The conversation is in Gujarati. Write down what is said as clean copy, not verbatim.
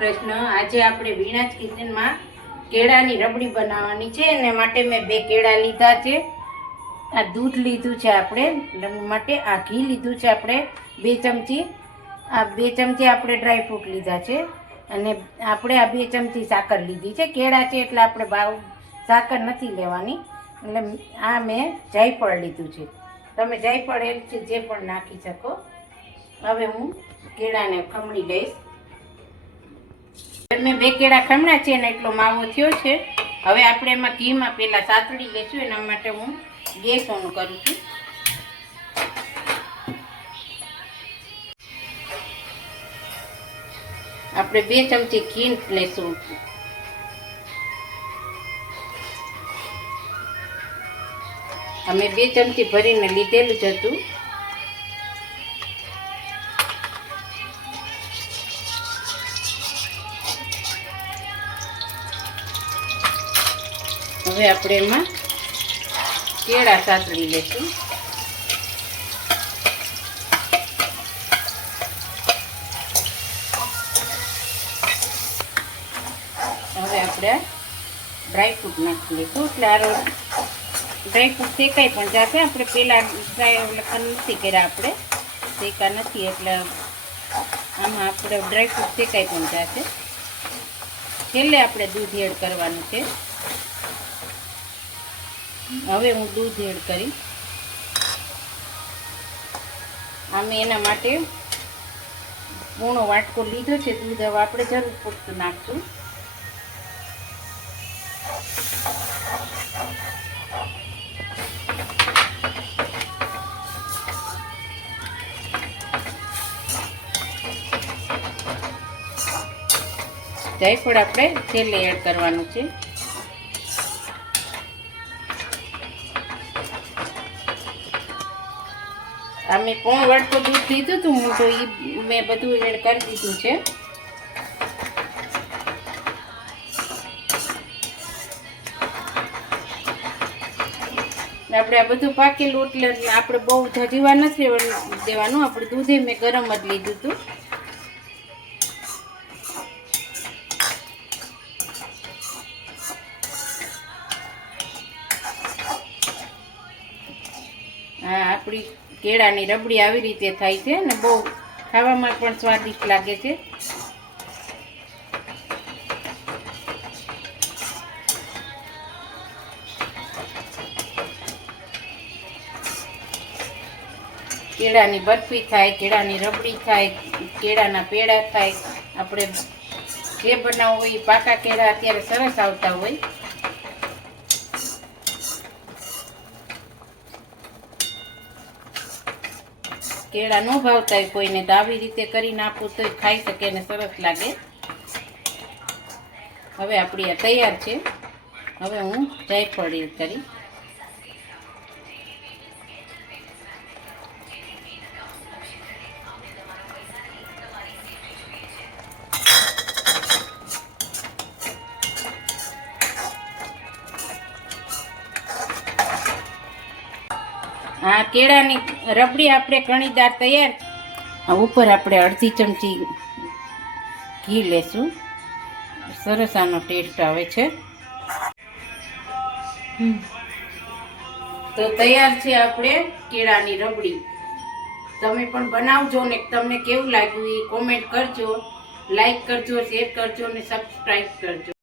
કૃષ્ણ। આજે આપણે વીણાજ કિચનમાં કેળાની રબડી બનાવવાની છે। એના માટે મેં 2 કેળા લીધા છે। આ દૂધ લીધું છે આપણે રબડી માટે। આ ઘી લીધું છે આપણે 2 ચમચી। આ 2 ચમચી આપણે ડ્રાય ફ્રૂટ લીધા છે અને આપણે આ 2 ચમચી સાકર લીધી છે। કેળા છે એટલે આપણે ભાવ સાકર નથી લેવાની। એટલે આ મેં જાયફળ લીધું છે। તમે જાયફળ એલચી જે પણ નાખી શકો। હવે હું કેળાને ખમણી લઈશ। મેં 2 કેળા ખમણા છે ને એટલો માવો થયો છે। હવે આપણે એમાં ઘીમાં પહેલા સાતળી લઈશું। એના માટે હું ગેસ ઓન કરું છું। આપણે 2 ચમચી ઘી લઈશું। અમે 2 ચમચી ભરીને લીધેલું જ હતું। હવે આપણે એમાં કેળા સાતળી લઈશું। હવે આપણે ડ્રાયફ્રૂટ નાખી લઈશું એટલે આ ડ્રાયફ્રૂટ શેકાઈ પણ જશે। આપણે પહેલાં નથી કર્યા, આપણે શેકા નથી એટલે આમાં આપણે ડ્રાયફ્રૂટ શેકાઈ પણ જશે। છેલ્લે આપણે દૂધ એડ કરવાનું છે। હવે હું દૂધ એડ કરી આમે એના માટે પૂર્ણ વાટકો લીધો છે દૂધ। હવે આપણે જરૂર પૂરતું નાખશું। જાયફળ આપણે છેલ્લે એડ કરવાનું છે। અમે પોણ વાટકો દૂધ લીધું હતું હું તો એ મેં બધું એડ કરી દીધું છે। આપણે આ બધું પાકેલું એટલે આપણે બહુ ધજીવા નથી દેવાનું। આપણે દૂધે મેં ગરમ જ લીધું હતું। હા, આપણી કેળાની રબડી આવી રીતે થાય છે ને બહુ ખાવામાં પણ સ્વાદિષ્ટ લાગે છે। કેળાની બરફી થાય, કેળાની રબડી થાય, કેળાના પેડા થાય। આપણે જે બનાવવું હોય એ પાકા કેળા અત્યારે સરસ આવતા હોય। કેળા ન ભાવતા હોય કોઈને તો આવી રીતે કરીને આપું તો ખાઈ શકે અને સરસ લાગે। હવે આપણી આ તૈયાર છે। હવે હું જાયફળ એડ કરી આ કેળાની રબડી આપણે કણીદાર તૈયાર। ઉપર આપણે અડધી ચમચી ઘી લેશું। સરસ આનો ટેસ્ટ આવે છે। તો તૈયાર છે આપણે કેળાની રબડી। તમે પણ બનાવજો ને તમને કેવું લાગ્યું એ કોમેન્ટ કરજો, લાઈક કરજો, શેર કરજો અને સબસ્ક્રાઈબ કરજો।